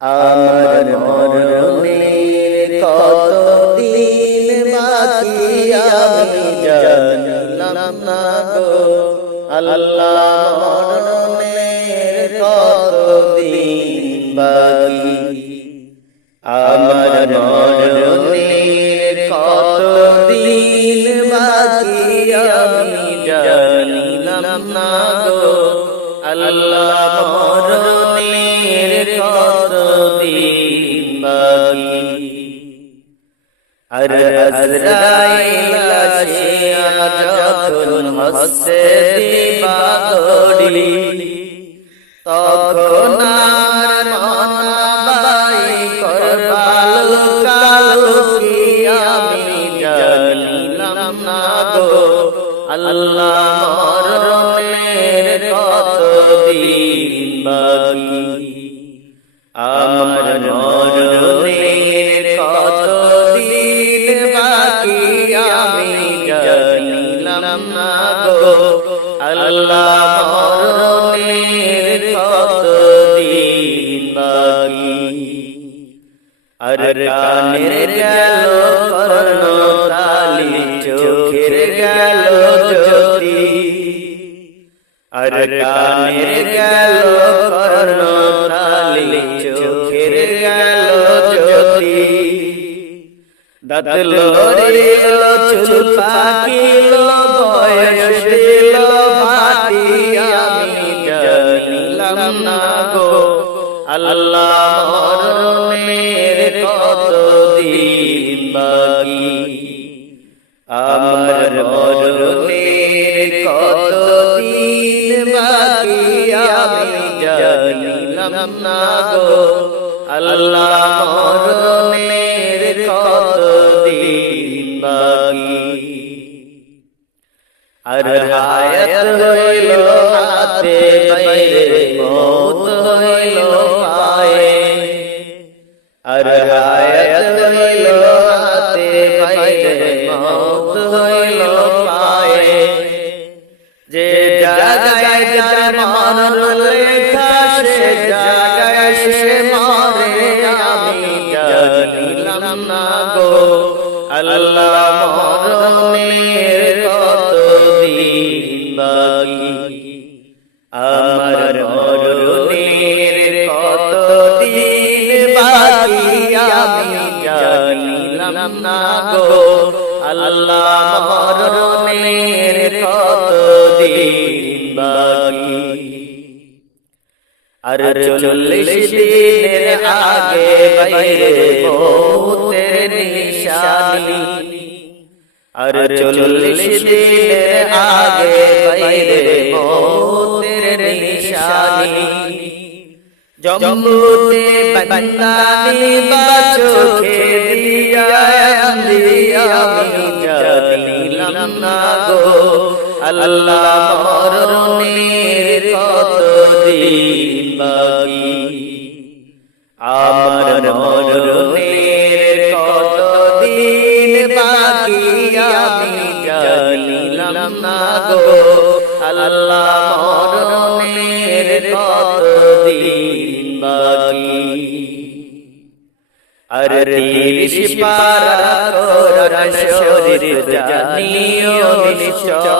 আমার মরণের কতদিন বাকি আমি জানলাম না গো আল্লাহ মরণের কতদিন বাকি আমার মরণের কতদিন বাকি আমি জানলাম না গো আল্লাহ মরণের কতদিন বাকি আর আজরাইল আসিয়া যখন হস্তে দিবা দড়ি তখন আমার মন বাই করবাল কালো কি আমি জানিলাম না গো আল্লাহ মরণের কতদিন বাকি আমার মরণের কতদিন বাকি আমি জানিলাম না গো আল্লাহ মরণের কতদিন বাকি আর কানের গেল কর্ণ তালি চোখের গেল জ্যোতি আর কানের গেল কর্ণ তালি চোখের গেল জ্যোতি দাঁত লড়িল চুল পাকিল বয়স দিল ভাটি আমি জানিলাম না গো আল্লাহ মরণের কতদিন বাকি আমার মরণের কতদিন বাকি আমি জানিলাম না গো আল্লাহ মরণের কতদিন বাকি আর হায়াত হইল হাতে বাইরে মওত হইল পায়ে আর হায়াত হইল হাতে বাইরে মওত হইল পায়ে যে জায়গায় যার মরণ লেখা সে জায়গায় সে মরে আমি জানিলাম না গো আল্লাহ মরণের কতদিন বাকি আমার মরণের কতদিন বাকি আমি জানিলাম না গো আল্লাহ মরণের কতদিন বাকি আর 40 দিনের আগে বাইরে মওতের নিশানি আর 40 দিনের আগে বাইরে মওতের নিশানি জম্মুতে বান্দানি বাচোখে দিয়া দিয়া আমি জানিলাম না গো আল্লাহ মরণের কতদিন বাকি আমার মরণের কতদিন বাকি আমি জানিলাম না গো আল্লাহ মরণের কতদিন বাকি আর 30 পারা কোরআন শরীফ জানিও নিশ্চয়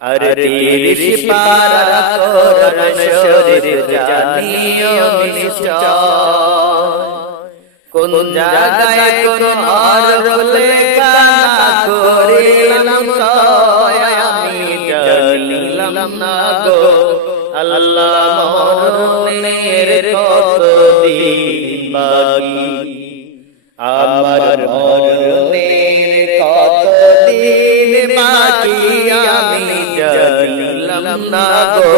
আর 30 পারা কোরআন শরীফ জানিও নিশ্চয় কোন জায়গায় কোন আর লেখা না করিলাম তয় আমি জানিলাম না গো আল্লাহ মরণের কতদিন বাকি আমার মরণের কতদিন বাকি আমি জানিলাম না গো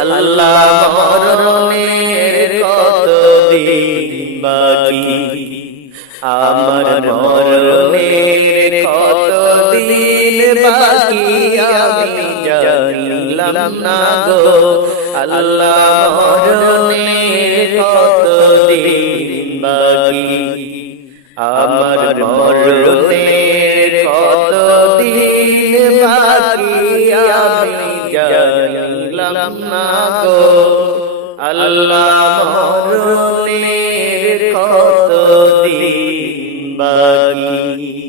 আল্লাহ মরণের কতদিন বাকি আমার মরণের কতদিন বাকি আমি জানিলাম না গো আল্লাহ মরণের কতদিন বাকি আমার মরণের কতদিন বাকি আমি জানিলাম না গো মরণের কতদিন বাকি।